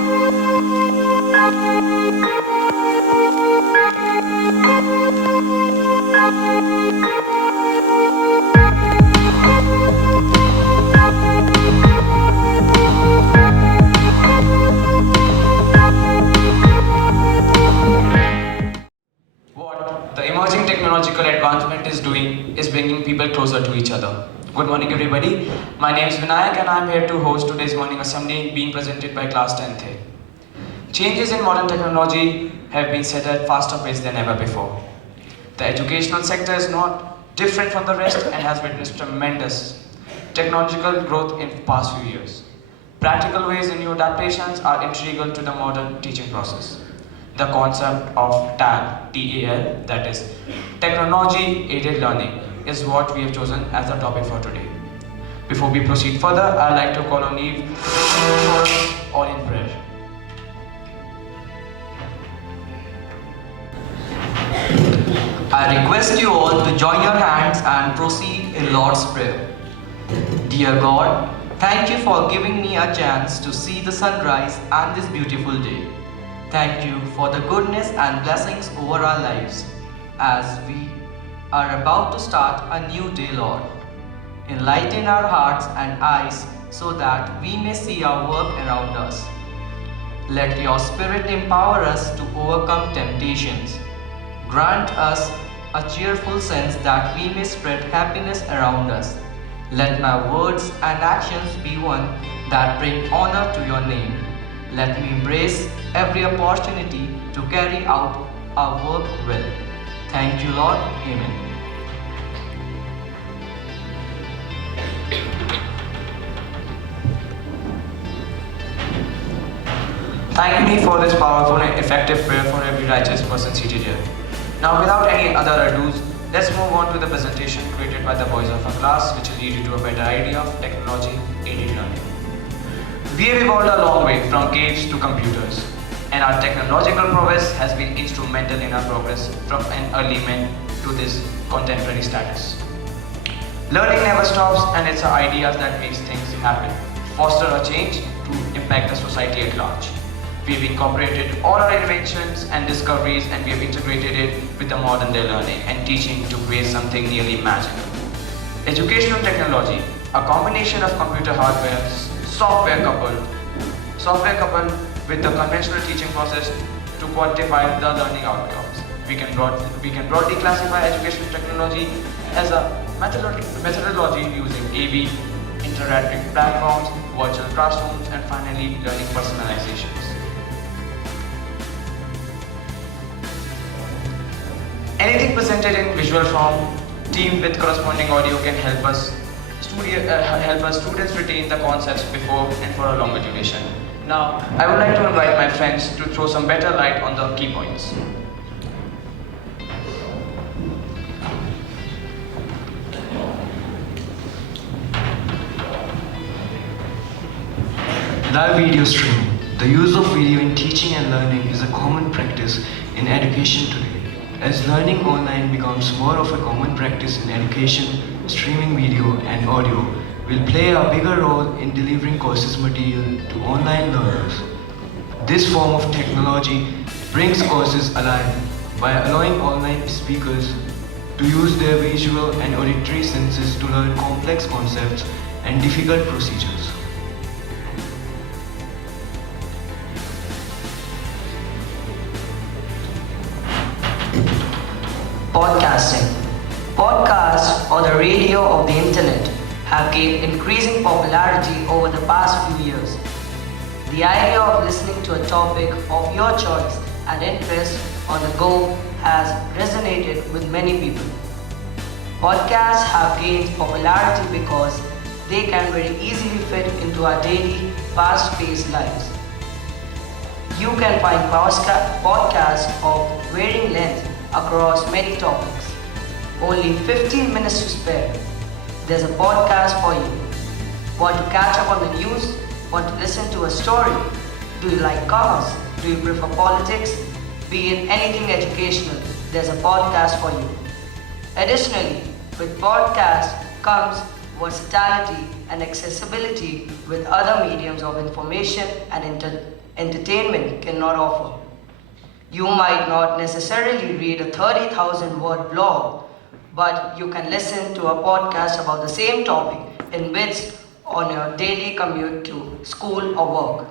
What the emerging technological advancement is doing is bringing people closer to each other. Good morning, everybody. My name is Vinayak, and I'm here to host today's morning assembly being presented by class 10th A. Changes in modern technology have been set at faster pace than ever before. The educational sector is not different from the rest and has witnessed tremendous technological growth in the past few years. Practical ways and new adaptations are integral to the modern teaching process. The concept of TAL, TAL, that is Technology Aided Learning, is what we have chosen as the topic for today. Before we proceed further, I'd like to call on Eve for all in prayer. I request you all to join your hands and proceed in Lord's Prayer. Dear God, thank you for giving me a chance to see the sunrise and this beautiful day. Thank you for the goodness and blessings over our lives as we are about to start a new day, Lord. Enlighten our hearts and eyes so that we may see our work around us. Let your Spirit empower us to overcome temptations. Grant us a cheerful sense that we may spread happiness around us. Let my words and actions be one that bring honor to your name. Let me embrace every opportunity to carry out our work well. Thank you, Lord. Amen. Thank you for this powerful and effective prayer for every righteous person seated here. Now, without any other ado, let's move on to the presentation created by the boys of our class, which will lead you to a better idea of technology-aided learning. We have evolved a long way from caves to computers, and our technological prowess has been instrumental in our progress from an early man to this contemporary status. Learning never stops, and it's our ideas that makes things happen, foster a change to impact the society at large. We have incorporated all our inventions and discoveries, and we have integrated it with the modern day learning and teaching to create something nearly magical. Educational technology, a combination of computer hardware, software coupled with the conventional teaching process to quantify the learning outcomes. We can broadly classify educational technology as a methodology using AV, interactive platforms, virtual classrooms, and finally learning personalizations. Anything presented in visual form, teamed with corresponding audio, can help us students retain the concepts before and for a longer duration. Now, I would like to invite my friends to throw some better light on the key points. Live video streaming. The use of video in teaching and learning is a common practice in education today. As learning online becomes more of a common practice in education, streaming video and audio will play a bigger role in delivering courses material to online learners. This form of technology brings courses alive by allowing online speakers to use their visual and auditory senses to learn complex concepts and difficult procedures. Podcasting. Podcasts, or the radio of the internet, have gained increasing popularity over the past few years. The idea of listening to a topic of your choice and interest on the go has resonated with many people. Podcasts have gained popularity because they can very easily fit into our daily, fast-paced lives. You can find podcasts of varying length across many topics. Only 15 minutes to spare. There's a podcast for you. Want to catch up on the news? Want to listen to a story? Do you like cars? Do you prefer politics? Be it anything educational, there's a podcast for you. Additionally, with podcasts comes versatility and accessibility with other mediums of information and entertainment cannot offer. You might not necessarily read a 30,000 word blog, but you can listen to a podcast about the same topic in bits on your daily commute to school or work.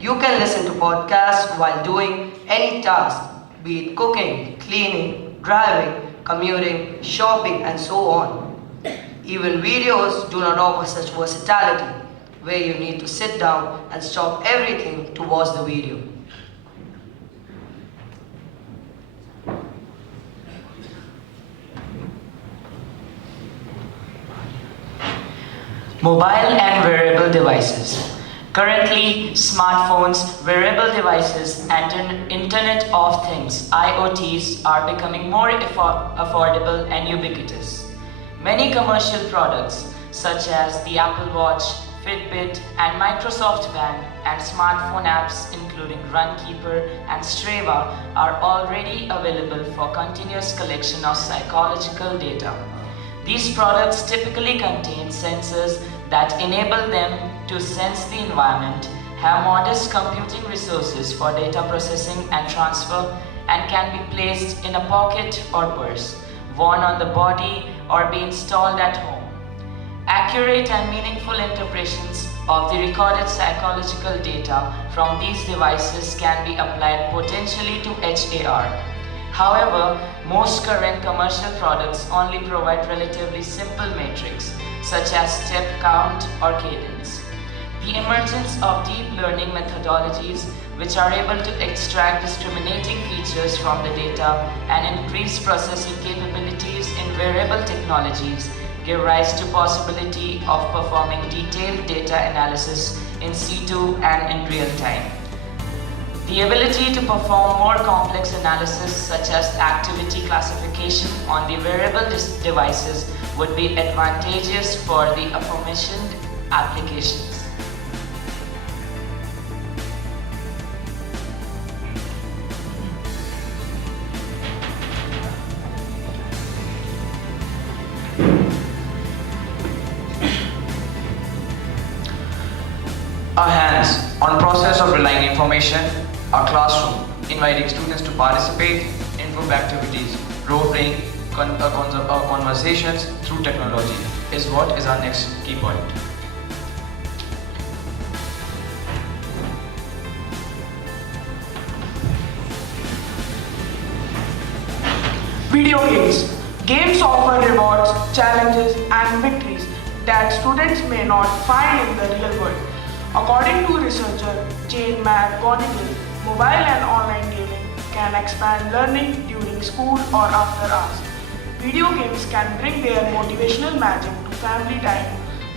You can listen to podcasts while doing any task, be it cooking, cleaning, driving, commuting, shopping, and so on. Even videos do not offer such versatility, where you need to sit down and stop everything to watch the video. Mobile and wearable devices. Currently, smartphones, wearable devices, and Internet of Things (IoTs) are becoming more affordable and ubiquitous. Many commercial products, such as the Apple Watch, Fitbit, and Microsoft Band, and smartphone apps including Runkeeper and Strava, are already available for continuous collection of psychological data. These products typically contain sensors that enable them to sense the environment, have modest computing resources for data processing and transfer, and can be placed in a pocket or purse, worn on the body, or be installed at home. Accurate and meaningful interpretations of the recorded psychological data from these devices can be applied potentially to HAR. However, most current commercial products only provide relatively simple metrics, such as step count or cadence. The emergence of deep learning methodologies, which are able to extract discriminating features from the data and increase processing capabilities in wearable technologies, give rise to possibility of performing detailed data analysis in situ and in real time. The ability to perform more complex analysis such as activity classification on the wearable devices would be advantageous for the aforementioned applications. Our hands-on process of relying information, our classroom, inviting students to participate in group activities, role-playing, conversations through technology is what is our next key point. Video games. Games offer rewards, challenges, and victories that students may not find in the real world. According to researcher Jane McGonigal, mobile and online gaming can expand learning during school or after hours. Video games can bring their motivational magic to family time,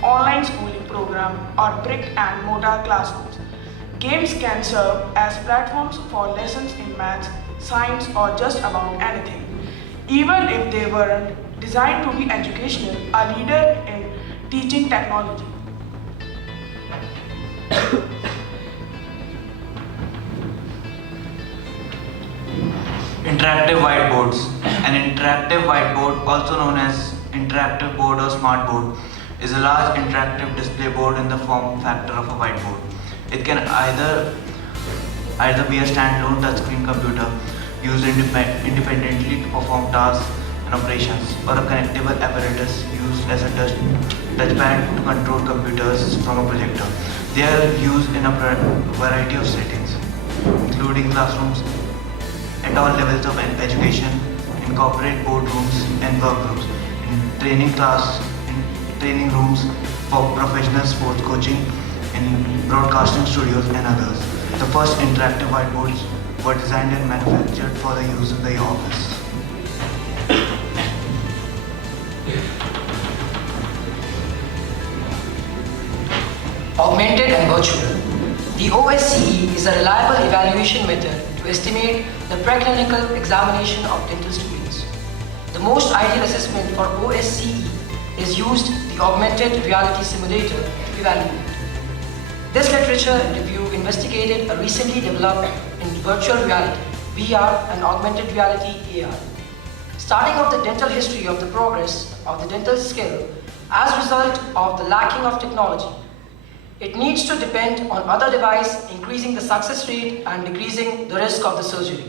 online schooling program, or brick and mortar classrooms. Games can serve as platforms for lessons in maths, science, or just about anything. Even if they weren't designed to be educational, a leader in teaching technology. Interactive whiteboards. An interactive whiteboard, also known as interactive board or smart board, is a large interactive display board in the form factor of a whiteboard. It can either be a standalone touchscreen computer used independently to perform tasks and operations, or a connectable apparatus used as a touchpad to control computers from a projector. They are used in a variety of settings, including classrooms at all levels of education, in corporate boardrooms and workrooms, in training rooms for professional sports coaching, in broadcasting studios and others. The first interactive whiteboards were designed and manufactured for the use in the office. Augmented and virtual. The OSCE is a reliable evaluation method to estimate the preclinical examination of dental students. The most ideal assessment for OSCE is used the augmented reality simulator to evaluate. This literature review investigated a recently developed in virtual reality, VR, and augmented reality, AR. Starting off the dental history of the progress of the dental skill as a result of the lacking of technology. It needs to depend on other devices, increasing the success rate and decreasing the risk of the surgery.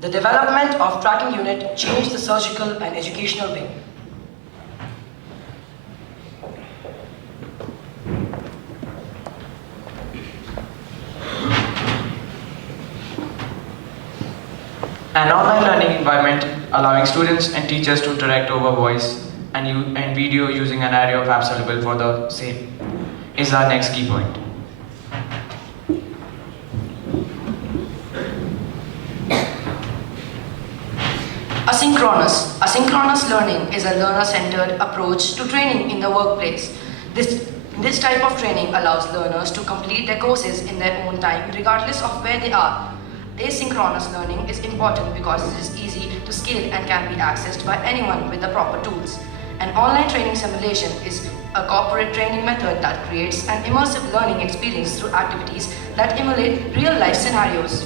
The development of tracking unit changed the surgical and educational wing. An online learning environment allowing students and teachers to interact over voice and video using an array of apps available for the same is our next key point. Asynchronous learning is a learner-centered approach to training in the workplace. This type of training allows learners to complete their courses in their own time regardless of where they are. Asynchronous learning is important because it is easy to scale and can be accessed by anyone with the proper tools. An online training simulation is a corporate training method that creates an immersive learning experience through activities that emulate real-life scenarios.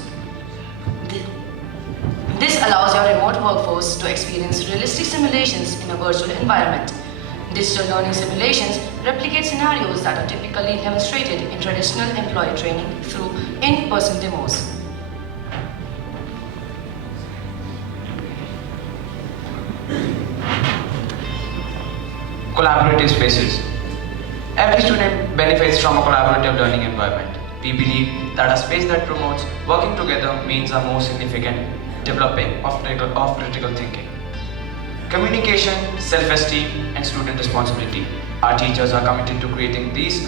This allows your remote workforce to experience realistic simulations in a virtual environment. Digital learning simulations replicate scenarios that are typically demonstrated in traditional employee training through in-person demos. Collaborative spaces. Every student benefits from a collaborative learning environment. We believe that a space that promotes working together means a more significant developing of critical thinking, communication, self-esteem, and student responsibility. Our teachers are committed to creating this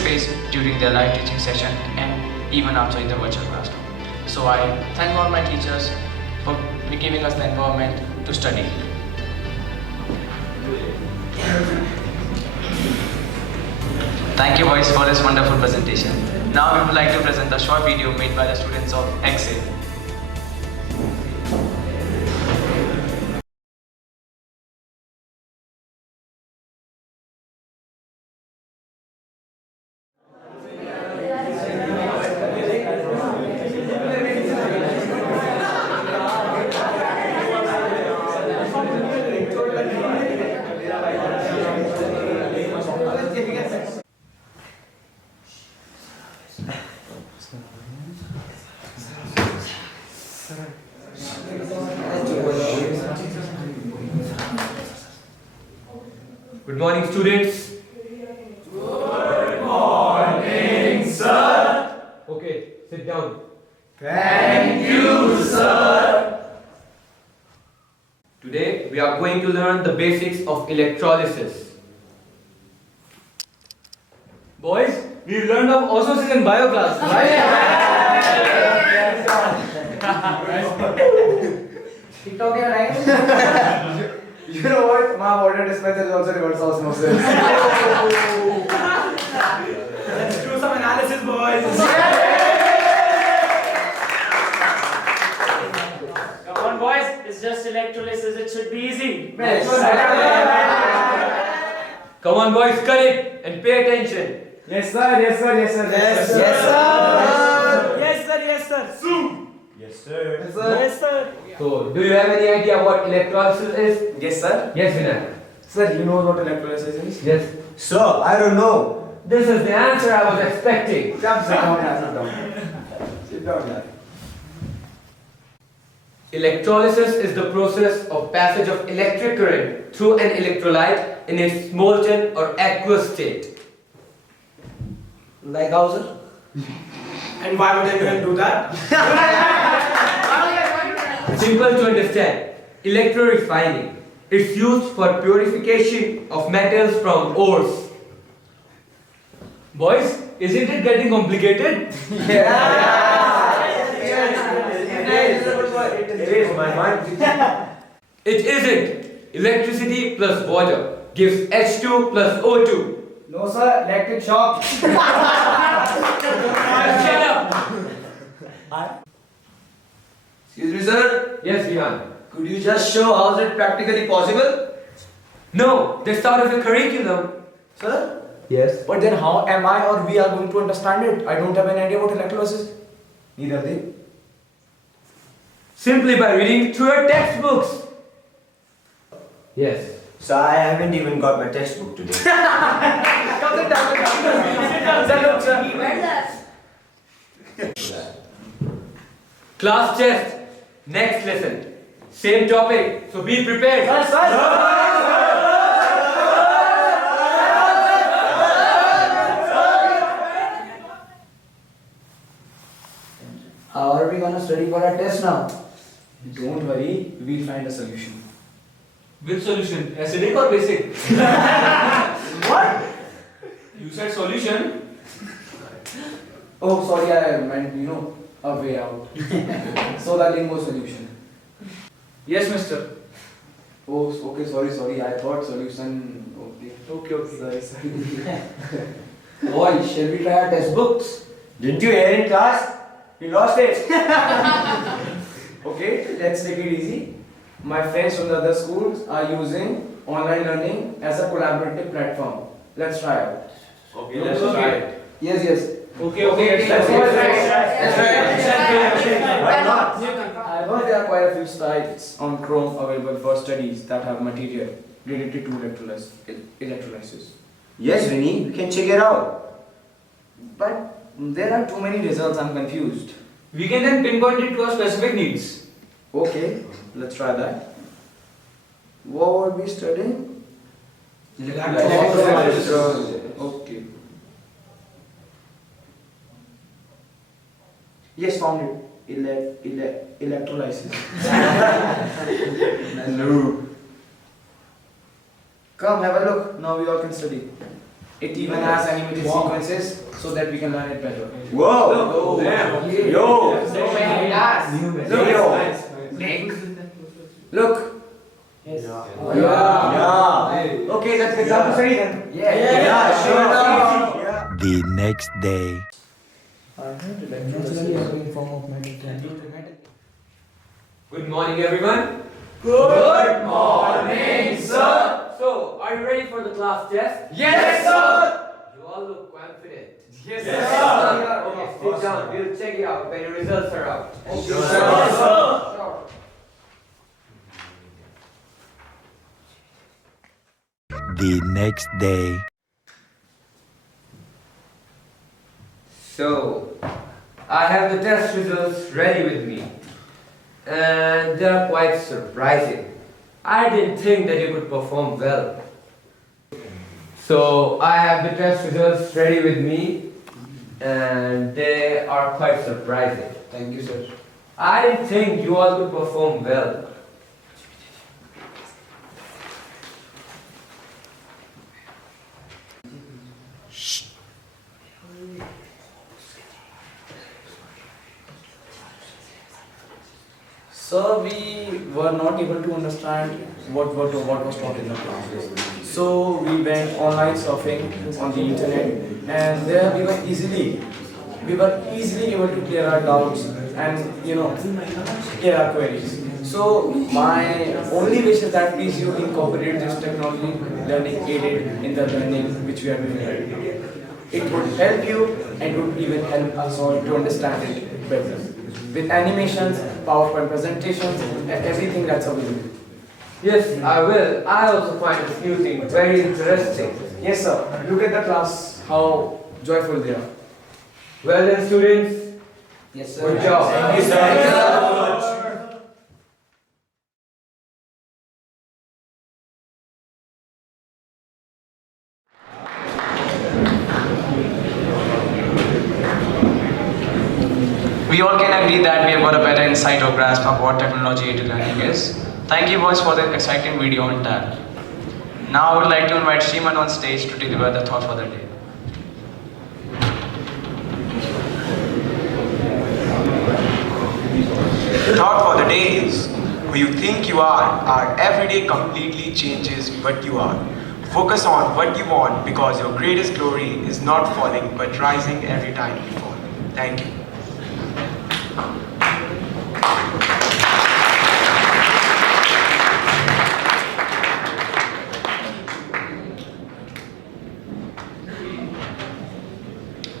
space during their live teaching session and even outside the virtual classroom. So I thank all my teachers for giving us the environment to study. Thank you boys for this wonderful presentation. Now we would like to present a short video made by the students of XA. Good morning, students. Good morning, sir. Okay, sit down. Thank you, sir. Today we are going to learn the basics of electrolysis. Boys, we learned of osmosis in bio class, right? TikTok है right? You know what? My water dispenser is also reverse osmosis. Let's do some analysis, boys. Come on, boys. It's just electrolysis. It should be easy. Come on, boys, correct and pay attention. Yes sir, yes sir, yes sir, yes sir. Yes, sir. Yes, sir. Yes, sir. Yes, sir. Yes sir. Yes, sir. So, do you have any idea what electrolysis is? Yes sir. Yes, Vinay. Sir, you know what electrolysis is? Yes. Sir, I don't know. This is the answer I was expecting. Sit down, sit down. Sit down, yaar. Electrolysis is the process of passage of electric current through an electrolyte in its molten or aqueous state. Like how, sir? And why would anyone do that? Simple to understand. Electrorefining. It's used for purification of metals from ores. Boys, isn't it getting complicated? It is, my man. It isn't. Electricity plus water gives H2 plus O2. No sir, electric shock. Shut up! Excuse me sir, Yes, Vihan. could you just show how is it practically possible? No, that's out of the curriculum. Sir? Yes. But then how am I or we are going to understand it? I don't have any idea about electrolysis. Neither they. Simply by reading through your textbooks. Yes. So I haven't even got my textbook today. Class test. Next lesson. Same topic. So be prepared. How are we gonna study for our test now? Don't worry, we'll find a solution. Which solution? Acidic or basic? What? You said solution. Oh, sorry, I meant, a way out. So the lingo solution. Yes, mister. Oh, okay, sorry. I thought solution. Okay. Sorry. Boy, shall we try our test books? Didn't you hear in class? You lost it. Okay, let's take it easy. My friends from the other schools are using online learning as a collaborative platform. Let's try it. Okay, let's try it. Yes. Okay, let's try let's it. Why not? I heard there are quite a few sites on Chrome available for studies that have material related to electrolysis. Yes, Vinny, you can check it out. But there are too many results, I'm confused. We can then pinpoint it to our specific needs. Okay, let's try that. What would we studying? Electrolysis. Okay. Yes, found it. Electrolysis. No. Come, have a look. Now we all can study. It even has animated sequences so that we can learn it better. Whoa! Yo! So many tasks. Look. Yes. Yeah. Okay, let's get down to study then. Yeah, sure. The next day. Good morning, everyone. Good morning, sir. So, are you ready for the class test? Yes, sir. You all look confident. Yes, Okay, sit down. We'll check it out when your results are out. sir. The next day. So, I have the test results ready with me. And they are quite surprising. I didn't think that you could perform well. So, I have the test results ready with me. And they are quite surprising. Thank you, sir. I didn't think you all could perform well. So we were not able to understand what was taught in the classes. So we went online surfing on the internet, and there we were easily able to clear our doubts and clear our queries. So my only wish is that please you incorporate this technology learning aided in the learning which we are doing right now. It would help you and would even help us all to understand it better. With animations, PowerPoint presentations, and everything that's available. Yes, I will. I also find this new thing very interesting. Yes, sir. Look at the class, how joyful they are. Well then, students, Yes, good job. Thank you, sir. We all can agree that we have got a better insight or grasp of what technology-aided learning is. Thank you boys for the exciting video on that. Now I would like to invite Shriman on stage to deliver the thought for the day. The thought for the day is, who you think you are every day completely changes what you are. Focus on what you want because your greatest glory is not falling but rising every time you fall. Thank you.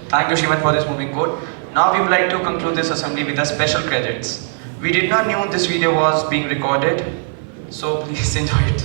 Thank you, Shriman, for this moving quote. Now we would like to conclude this assembly with the special credits. We did not know this video was being recorded, so please enjoy it.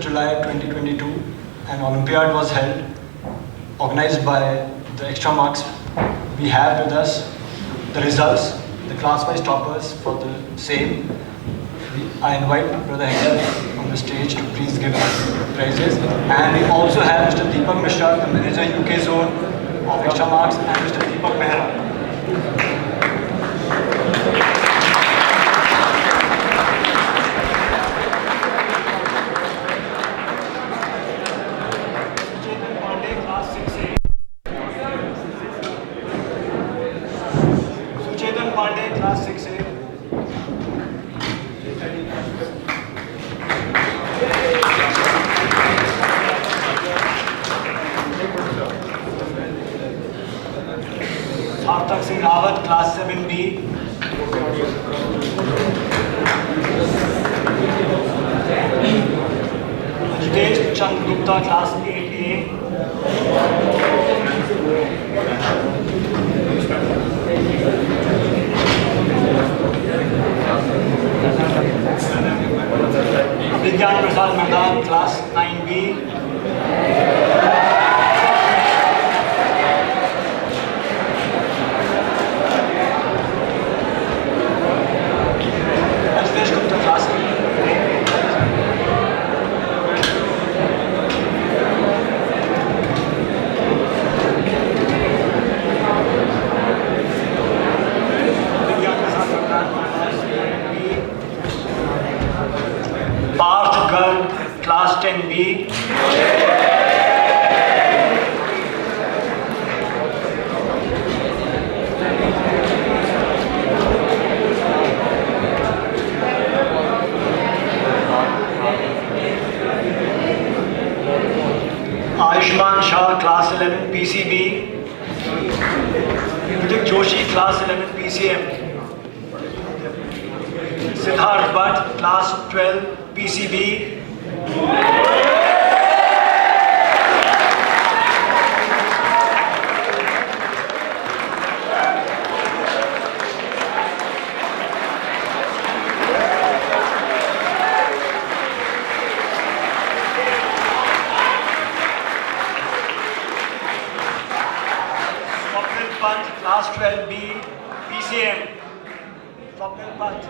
July 2022, an Olympiad was held, organized by the Extra Marks. We have with us the results, the class-wise toppers for the same. I invite Brother Hector on the stage to please give us prizes. And we also have Mr. Deepak Mishra, the manager UK zone of Extra Marks, and Mr. Deepak Mehra. Class 6A. Sarthak Singh Rawat, Class 7B. Ajitesh Chand Gupta, Class 8A. Vigyan Prasad Madan, Class 9B. Ajitesh Gupta, Class 8A. Vigyan Prasad Madan, Class 9B. Parth Garg, Class 10B. Ayushman Shah, Class 11 PCB. Vidik Joshi, Class 11 PCM. Siddharth Bhatt, Class 12 PCB. Swapnil Pant, Class 12B, PCM. Swapnil Pant.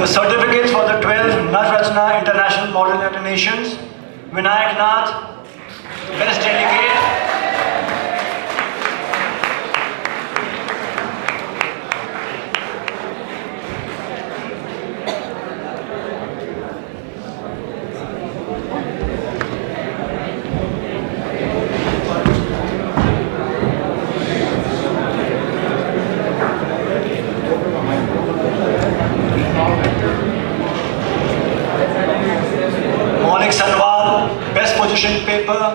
The certificates for the 12 Natrachna International Model United Nations, Vinayak Nath, Best Delegate. Best position paper.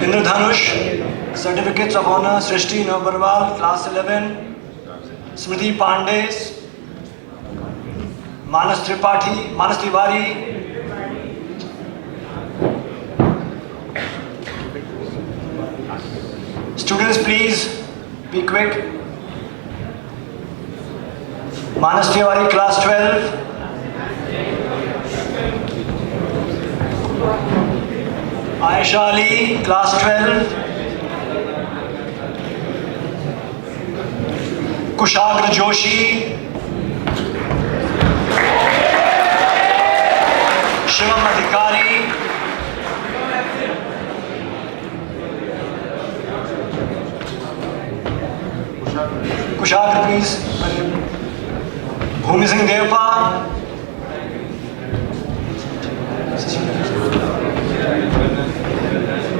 Indradhanush, certificates of honor, Srishti Navarwal, class 11, Smriti Pandey, Manas Tiwari, students, please be quick. Manas Tiwari, class 12. Aisha Ali, class 12. Kushagra Joshi. Shivam Adhikari. Kushagra, please. Bhumi Singh Devpa.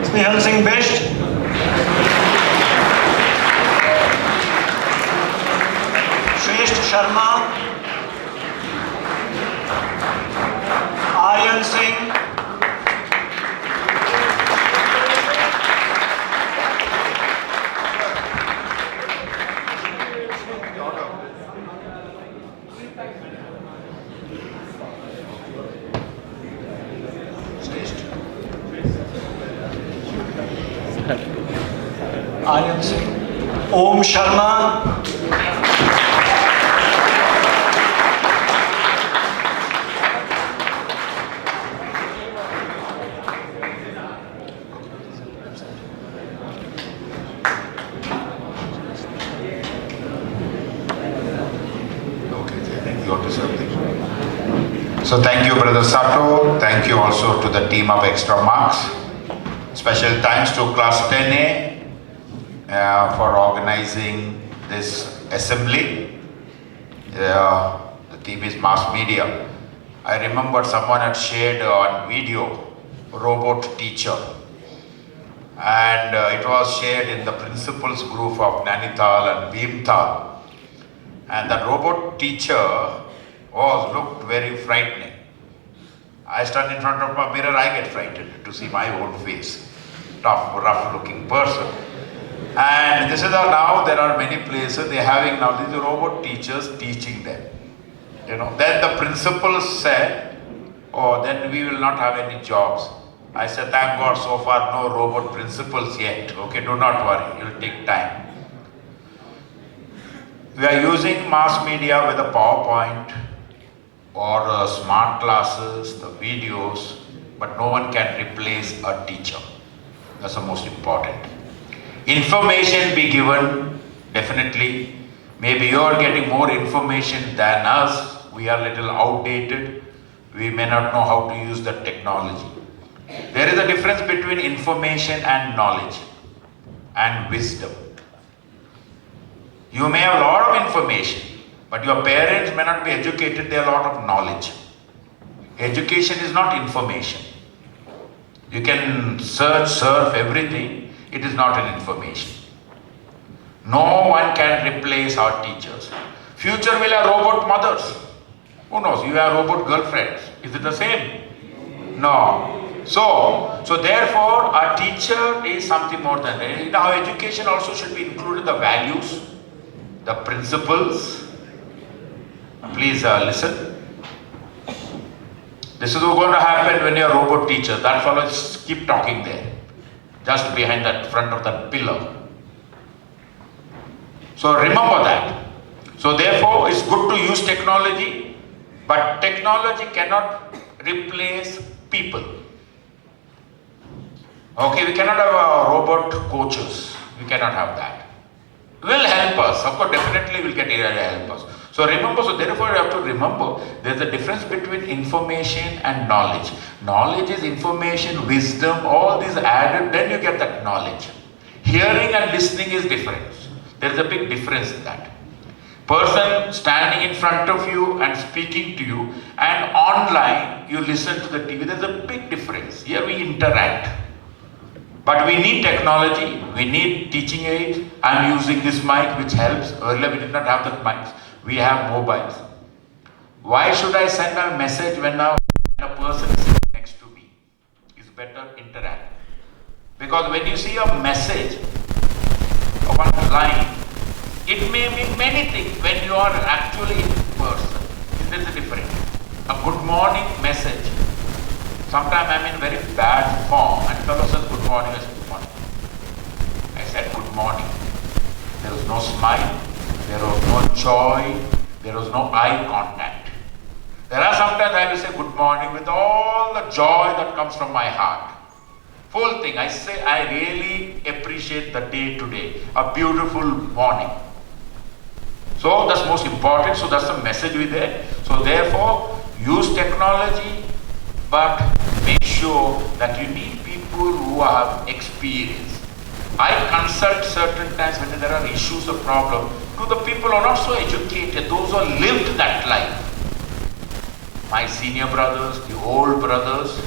Snehal Singh Bisht. Shresht Sharma. Aryan Singh. Aryan Singh. Om Sharma. So thank you, Brother Sato. Thank you also to the team of Extra Marks. Special thanks to Class 10A for organizing this assembly. The theme is mass media. I remember someone had shared on video, robot teacher. And it was shared in the principals group of NAINITAL and BHIMTAL. And the robot teacher looked very frightening. I stand in front of my mirror, I get frightened to see my own face. Tough, rough looking person. And this is now there are many places they're having now these robot teachers teaching them. You know, then the principals said, oh, then we will not have any jobs. I said, thank God so far no robot principals yet. Okay, do not worry, it will take time. We are using mass media with a PowerPoint or smart classes, the videos, but no one can replace a teacher. That's the most important. Information be given, definitely. Maybe you are getting more information than us. We are a little outdated. We may not know how to use the technology. There is a difference between information and knowledge and wisdom. You may have a lot of information, but your parents may not be educated, they have a lot of knowledge. Education is not information. You can search, surf, everything, it is not an information. No one can replace our teachers. Future will have robot mothers. Who knows, you have robot girlfriends. Is it the same? No. So therefore, our teacher is something more than that. In our education also should be included the values, the principles. Please listen. This is what's going to happen when you're a robot teacher. That fellow is keep talking there, just behind that front of that pillar. So remember that. So therefore, it's good to use technology, But technology cannot replace people. Okay, we cannot have robot coaches. We cannot have that. Will help us. Of course, definitely will get help us. So remember, so therefore you have to remember there's a difference between information and knowledge. Knowledge is information, wisdom, all these added, then you get that knowledge. Hearing and listening is different. There is a big difference in that. Person standing in front of you and speaking to you, and online you listen to the TV, there's a big difference. Here we interact. But we need technology, we need teaching aids. I'm using this mic which helps. Earlier we did not have that mics. We have mobiles. Why should I send a message when a person is sitting next to me? It's better interact. Because when you see a message of one line, it may mean many things when you are actually in person. There's a difference. A good morning message. Sometimes I'm in very bad form and fellow says good morning. I said good morning. I said good morning. There was no smile, there was no joy, there was no eye contact. There are sometimes I will say good morning with all the joy that comes from my heart. Full thing. I say I really appreciate the day today. A beautiful morning. So that's most important. So that's the message with it. So therefore, use technology, but make sure that you need people who have experience. I consult certain times when there are issues or problems to the people who are not so educated, those who have lived that life. My senior brothers, the old brothers,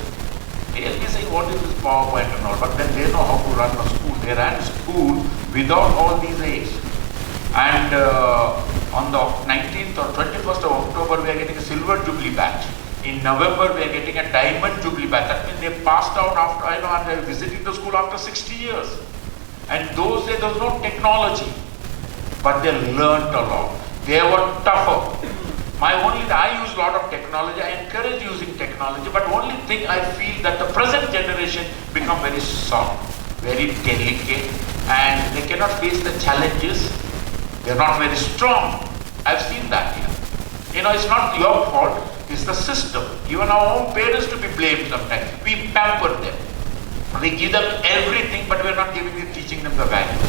they'll be saying what is this PowerPoint and all, but then they know how to run a school. They ran school without all these aids. And on the 19th or 21st of October, we are getting a silver jubilee badge. In November, we are getting a diamond jubilee badge. That means they passed out after, I know, and they visited the school after 60 years. And those days, there was no technology. But they learnt a lot. They were tougher. I use a lot of technology. I encourage using technology. But only thing I feel that the present generation become very soft, very delicate, and they cannot face the challenges. They're not very strong. I've seen that here. You know, it's not your fault. It's the system. Even our own parents to be blamed sometimes. We pamper them. We give them everything, but we're not teaching them the value.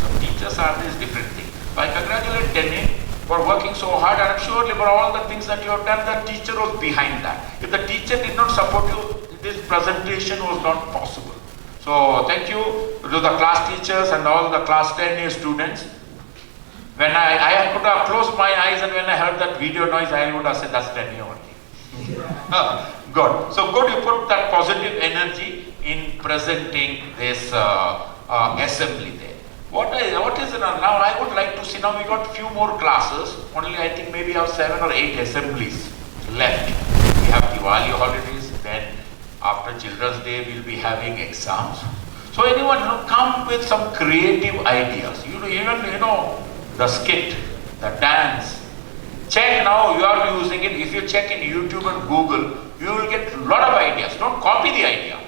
So teachers are this different thing. So I congratulate Denny for working so hard, and I'm sure for all the things that you have done, the teacher was behind that. If the teacher did not support you, this presentation was not possible. So thank you to the class teachers and all the class 10A students. When I could have closed my eyes, and when I heard that video noise, I would have said that's Denny only. Good. So good, you put that positive energy in presenting this assembly there. What is it now? I would like to see, now we got few more classes, only I think maybe have 7 or 8 assemblies left. We have Diwali holidays, then after Children's Day we'll be having exams. So anyone come with some creative ideas. Even the skit, the dance. Check now, you are using it. If you check in YouTube and Google, you will get a lot of ideas. Don't copy the idea.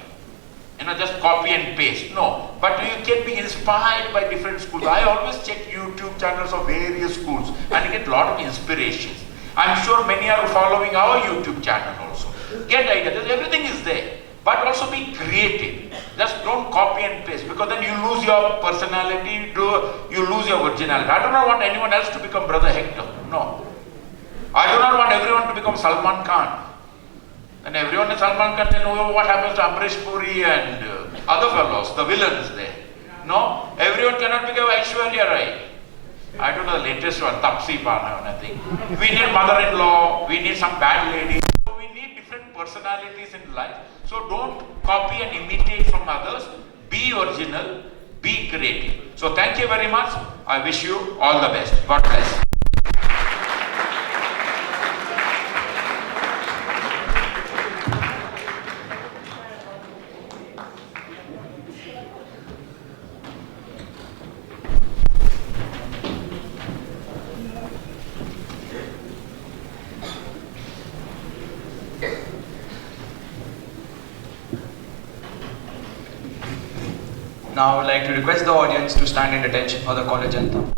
Just copy and paste. No. But you can be inspired by different schools. I always check YouTube channels of various schools and get a lot of inspirations. I'm sure many are following our YouTube channel also. Get ideas. Everything is there. But also be creative. Just don't copy and paste, because then you lose your personality, you lose your originality. I do not want anyone else to become Brother Hector. No. I do not want everyone to become Salman Khan. And everyone is Salman Khan, then what happens to Amrish Puri and other fellows, the villains there. No, everyone cannot become Aishwarya Rai. I don't know the latest one, Tapsi Pana, I think. We need mother-in-law, we need some bad lady. So we need different personalities in life. So don't copy and imitate from others. Be original, be creative. So thank you very much. I wish you all the best. God bless. Now I would like to request the audience to stand in attention for the college anthem.